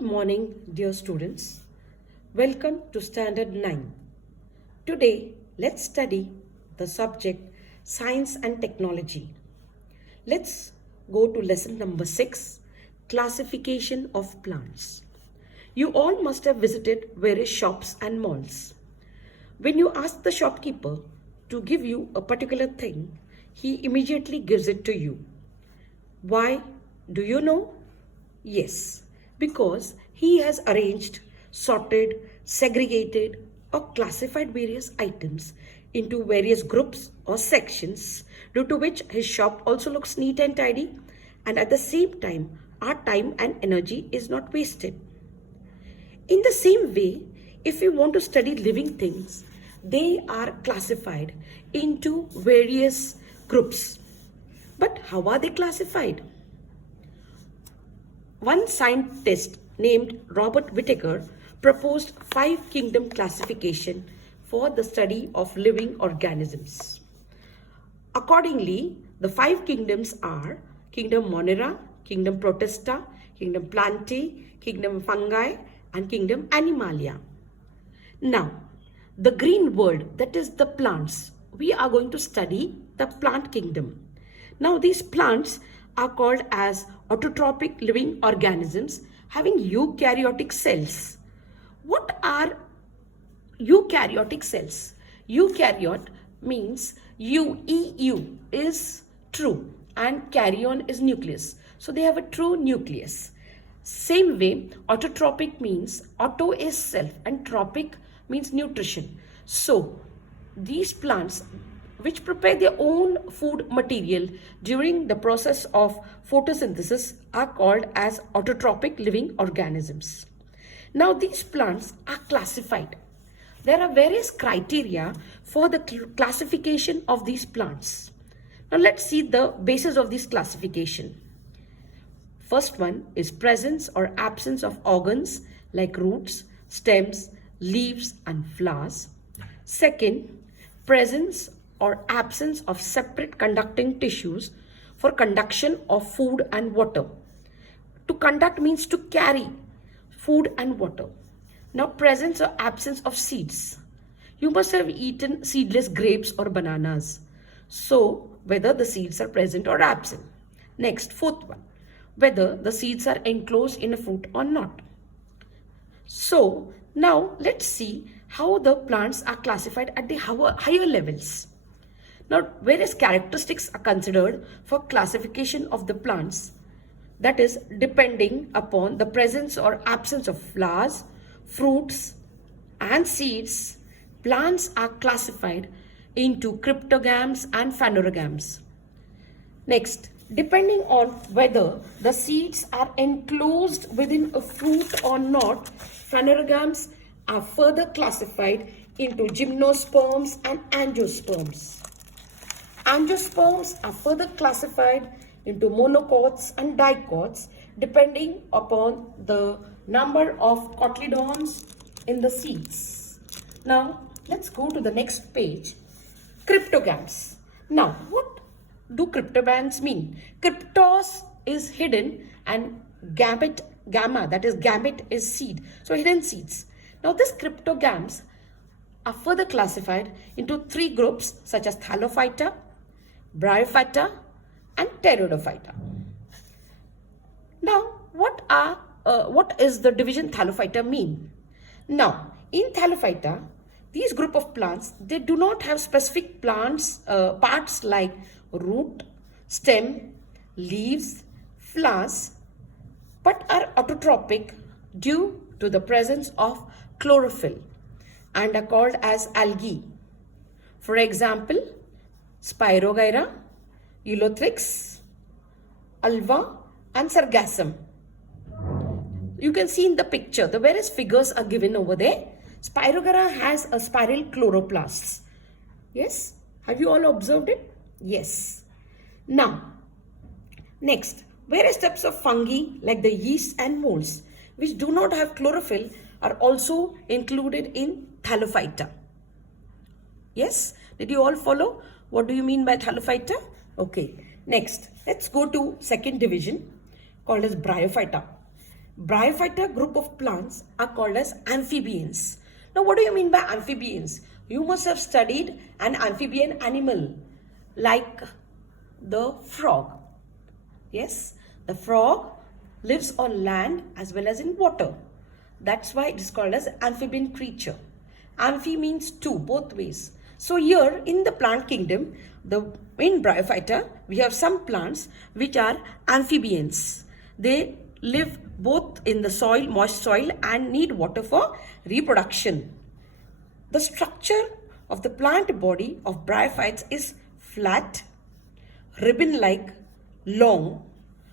Good morning, dear students. Welcome to Standard 9. Today, let's study the subject Science and Technology. Let's go to lesson number 6, Classification of Plants. You all must have visited various shops and malls. When you ask the shopkeeper to give you a particular thing, he immediately gives it to you. Why? Do you know? Yes, because he has arranged, sorted, segregated, or classified various items into various groups or sections, due to which his shop also looks neat and tidy, and at the same time, our time and energy is not wasted. In the same way, if we want to study living things, they are classified into various groups. But how are they classified? One scientist named Robert Whittaker proposed 5-kingdom classification for the study of living organisms. Accordingly, the 5 kingdoms are Kingdom Monera, Kingdom Protista, Kingdom Plantae, Kingdom Fungi, and Kingdom Animalia. Now, the green world, that is the plants, we are going to study the plant kingdom. Now, these plants are called as autotrophic living organisms having eukaryotic cells. What are eukaryotic cells? Eukaryote means EU is true and karyon is nucleus. So they have a true nucleus. Same way, autotrophic means auto is self and trophic means nutrition. So these plants which prepare their own food material during the process of photosynthesis are called as autotrophic living organisms. Now these plants are classified. There are various criteria for the classification of these plants. Now let's see the basis of this classification. First one is presence or absence of organs like roots, stems, leaves and flowers. Second, presence or absence of separate conducting tissues for conduction of food and water. To conduct means to carry food and water. Now, presence or absence of seeds. You must have eaten seedless grapes or bananas. So, whether the seeds are present or absent. Next, fourth one, whether the seeds are enclosed in a fruit or not. So, now let's see how the plants are classified at the higher levels. Now, various characteristics are considered for classification of the plants. That is, depending upon the presence or absence of flowers, fruits, and seeds, plants are classified into cryptogams and phanerogams. Next, depending on whether the seeds are enclosed within a fruit or not, phanerogams are further classified into gymnosperms and angiosperms. Angiosperms are further classified into monocots and dicots depending upon the number of cotyledons in the seeds. Now, let's go to the next page. Cryptogams. Now, what do cryptogams mean? Cryptos is hidden and gamma, that is gamete is seed. So, hidden seeds. Now, these cryptogams are further classified into 3 groups such as Phthalo, Bryophyta and Pteridophyta. Now, what is the division Phthalo mean? Now, in Phthalo, these group of plants, they do not have specific parts like root, stem, leaves, flowers, but are autotrophic due to the presence of chlorophyll and are called as algae. For example, Spirogyra, Ulothrix, Alva and Sargassum. You can see in the picture, the various figures are given over there. Spirogyra has a spiral chloroplasts. Yes? Have you all observed it? Yes. Now, next, various types of fungi like the yeast and molds which do not have chlorophyll are also included in Phthalo. Yes? Did you all follow? What do you mean by Phthalo? Okay. Next, let's go to second division called as Bryophyta. Bryophyta group of plants are called as amphibians. Now, what do you mean by amphibians? You must have studied an amphibian animal like the frog. Yes, the frog lives on land as well as in water. That's why it is called as amphibian creature. Amphi means two, both ways. So here in the plant kingdom, in Bryophyta, we have some plants which are amphibians. They live both in the soil, moist soil, and need water for reproduction. The structure of the plant body of bryophytes is flat, ribbon-like, long,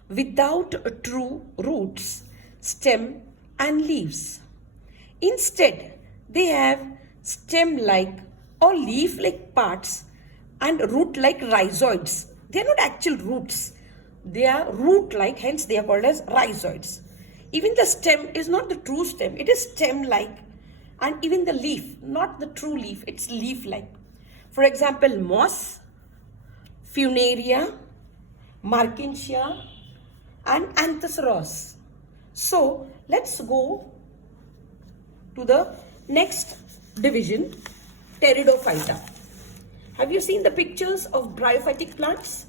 without true roots, stem, and leaves. Instead, they have stem-like or leaf-like parts and root-like rhizoids. They are not actual roots. They are root-like, hence they are called as rhizoids. Even the stem is not the true stem. It is stem-like. And even the leaf, not the true leaf, it's leaf-like. For example, moss, funaria, markinsia, and anthoceros. So, let's go to the next division, Pteridophyta. Have you seen the pictures of bryophytic plants?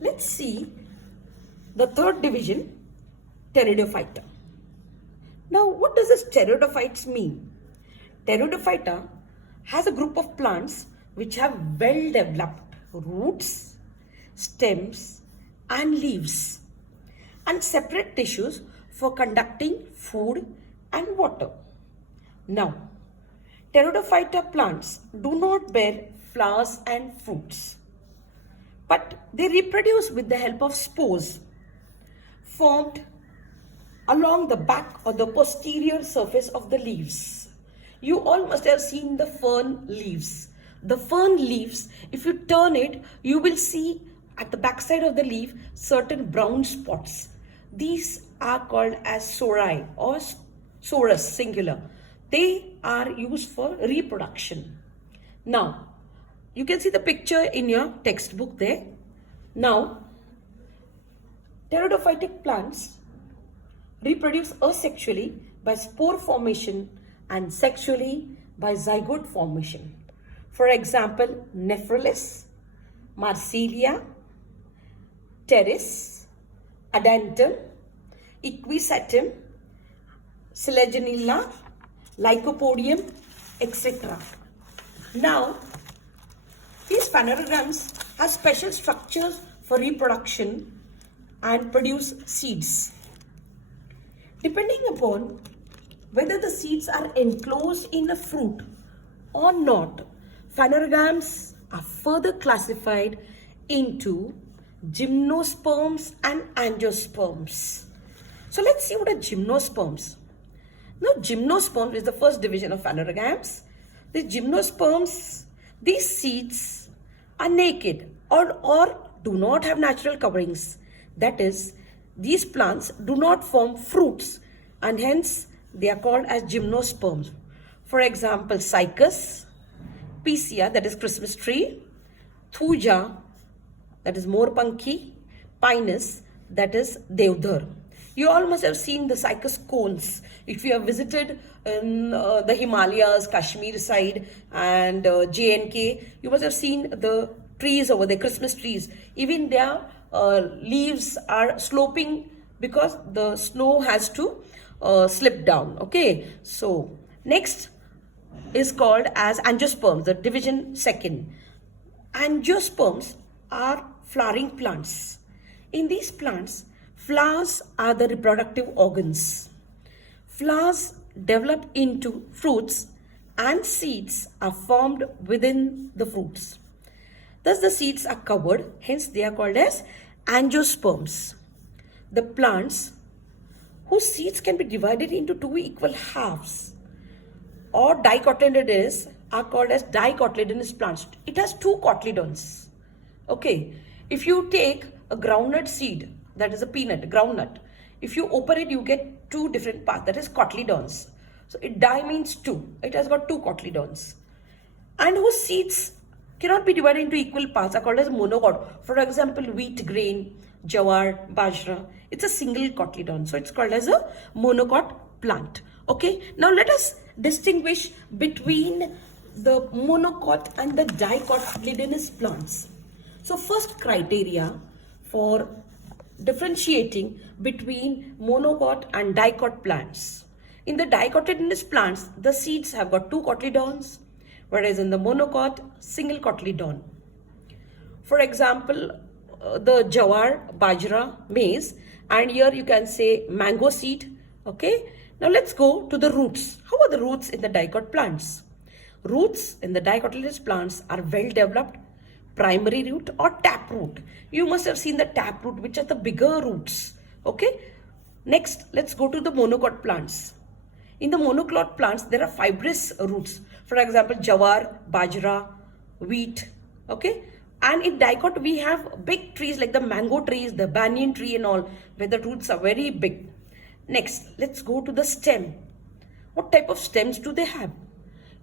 Let's see the third division, Pteridophyta. Now, what does this pteridophytes mean? Pteridophyta has a group of plants which have well-developed roots, stems, and leaves, and separate tissues for conducting food and water. Now, Pteridophyta plants do not bear flowers and fruits, but they reproduce with the help of spores formed along the back or the posterior surface of the leaves. You all must have seen the fern leaves. The fern leaves, if you turn it, you will see at the back side of the leaf certain brown spots. These are called as sori or sorus singular. They are used for reproduction. Now, you can see the picture in your textbook there. Now, pteridophytic plants reproduce asexually by spore formation and sexually by zygote formation. For example, Nephrolis, Marsilia, Pteris, Adantum, Equisetum, Selaginella, Lycopodium, etc. Now, these phanerogams have special structures for reproduction and produce seeds. Depending upon whether the seeds are enclosed in a fruit or not, phanerogams are further classified into gymnosperms and angiosperms. So let's see what are gymnosperms. Now, gymnosperms is the first division of phanerogams. The gymnosperms, these seeds are naked or do not have natural coverings. That is, these plants do not form fruits and hence they are called as gymnosperms. For example, Cycas, Piscia, that is Christmas tree, Thuja, that is Morpunky, Pinus, that is Devdar. You all must have seen the Cycas cones. If you have visited in the Himalayas, Kashmir side and J&K, you must have seen the trees over there, Christmas trees. Even their leaves are sloping because the snow has to slip down. Okay, so next is called as angiosperms, the division second. Angiosperms are flowering plants. In these plants, flowers are the reproductive organs. Flowers develop into fruits and seeds are formed within the fruits. Thus the seeds are covered, hence they are called as angiosperms. The plants whose seeds can be divided into two equal halves or dicotyledonous are called as dicotyledonous plants. It has two cotyledons. Okay, if you take a groundnut seed, that is a peanut, groundnut, if you open it, you get two different parts, that is cotyledons. So di means two, it has got two cotyledons. And whose seeds cannot be divided into equal parts are called as monocot. For example, wheat grain, jawar, bajra, it's a single cotyledon. So it's called as a monocot plant. Okay, now let us distinguish between the monocot and the dicotyledonous plants. So first criteria for differentiating between monocot and dicot plants. In the dicotyledonous plants, the seeds have got two cotyledons, whereas in the monocot, single cotyledon. For example, the jawar, bajra, maize, and here you can say mango seed. Okay, now let's go to the roots. How are the roots in the dicot plants? Roots in the dicotyledonous plants are well developed primary root or tap root. You must have seen the tap root, which are the bigger roots. Okay, next let's go to the monocot plants. In the monocot plants, there are fibrous roots. For example, jawar, bajra, wheat. Okay, and in dicot we have big trees like the mango trees, the banyan tree and all, where the roots are very big. Next, let's go to the stem. What type of stems do they have?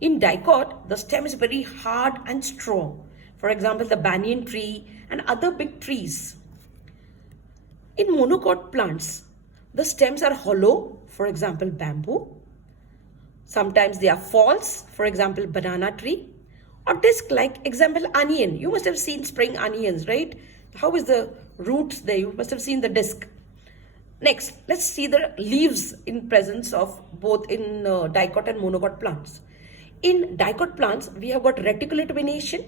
In dicot, the stem is very hard and strong. For example, the banyan tree and other big trees. In monocot plants, the stems are hollow, for example, bamboo. Sometimes they are false, for example, banana tree. Or disc-like, example, onion. You must have seen spring onions, right? How is the roots there? You must have seen the disc. Next, let's see the leaves in presence of both in dicot and monocot plants. In dicot plants, we have got reticulate venation.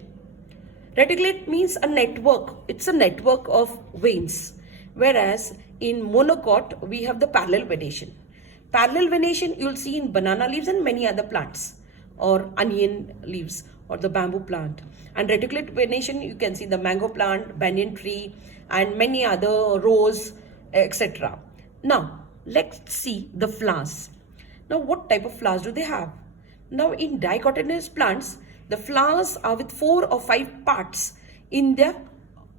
Reticulate means a network. It's a network of veins. Whereas in monocot, we have the parallel venation. Parallel venation you'll see in banana leaves and many other plants, or onion leaves, or the bamboo plant. And reticulate venation you can see the mango plant, banyan tree, and many other rose, etc. Now let's see the flowers. Now what type of flowers do they have? Now in dicotyledonous plants, the flowers are with 4 or 5 parts in their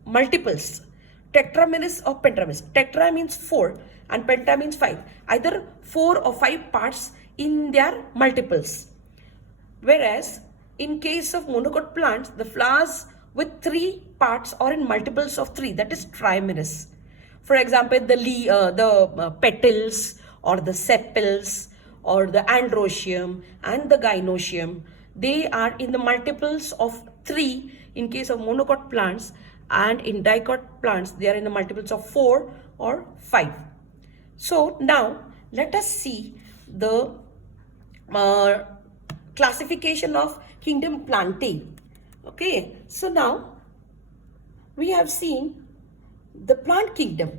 multiples. Tetramerous or pentamerous. Tetra means 4 and penta means 5. Either 4 or 5 parts in their multiples. Whereas in case of monocot plants, the flowers with 3 parts or in multiples of 3, that is trimerous. For example, the petals or the sepals or the androecium and the gynoecium, they are in the multiples of 3 in case of monocot plants, and in dicot plants they are in the multiples of 4 or 5. So now let us see the classification of kingdom Plantae. Okay, so now we have seen the plant kingdom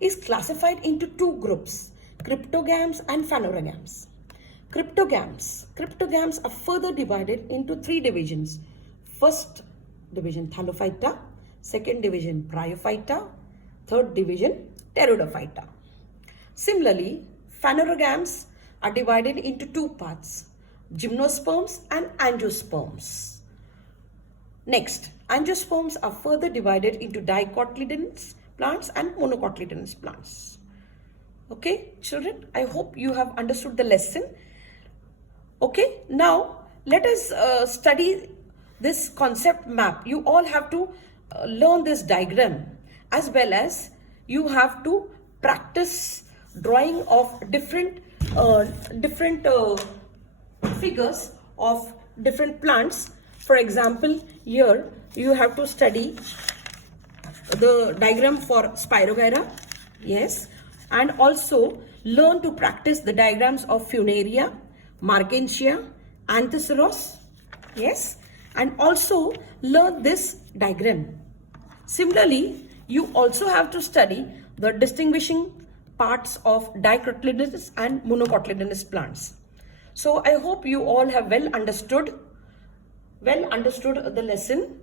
is classified into 2 groups, cryptogams and phanerogams. Cryptogams are further divided into 3 divisions. First division Thallophyta, second division Bryophyta, third division Pteridophyta. Similarly, phanerogams are divided into 2 parts, Gymnosperms and Angiosperms. Next, Angiosperms are further divided into dicotyledonous plants and monocotyledonous plants. Okay, children, I hope you have understood the lesson. Okay, now let us study this concept map. You all have to learn this diagram, as well as you have to practice drawing of different figures of different plants. For example, here you have to study the diagram for Spirogyra, yes, and also learn to practice the diagrams of Funaria, Markensia, Anthocera, yes, and also learn this diagram. Similarly, you also have to study the distinguishing parts of dicotyledonous and monocotyledonous plants. So I hope you all have well understood the lesson.